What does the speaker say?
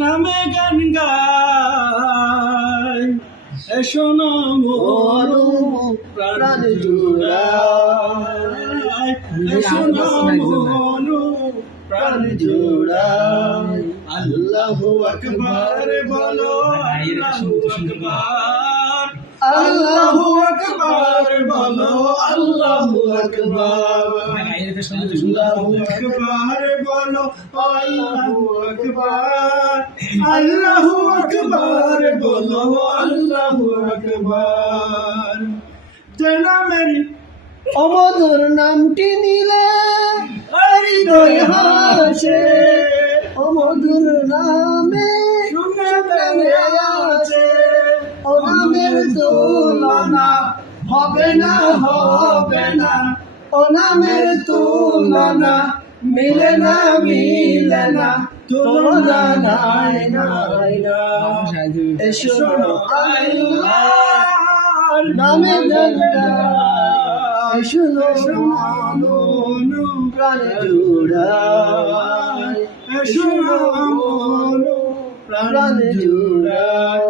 নামে গান গাই, এসো না মনু প্রাণ জুড়াই, এসো না মনু প্রাণ জুড়াই। আল্লাহু আকবার বলো, আল্লাহু আকবার, আল্লাহু আকবার বলো, আল্লাহু আকবার, আল্লাহু আকবার বলো, আল্লাহু আকবার, আল্লাহু আকবার বলো, আল্লাহু আকবার। যে নামের অমধুর নামটি নিলে হৃদয় হাসে, অমধুর নামে শুনে প্রেমে আছে, ও নামের তুলনা হবে না, হবে না, ও নামের তুলনা মিলে না, মিলে না, তুলনা নাই, নাই, নাই। এসো আল্লাহর নামে গান গাই, এসো মনু প্রাণ জুড়াই, এসো মনু প্রাণ জুড়াই।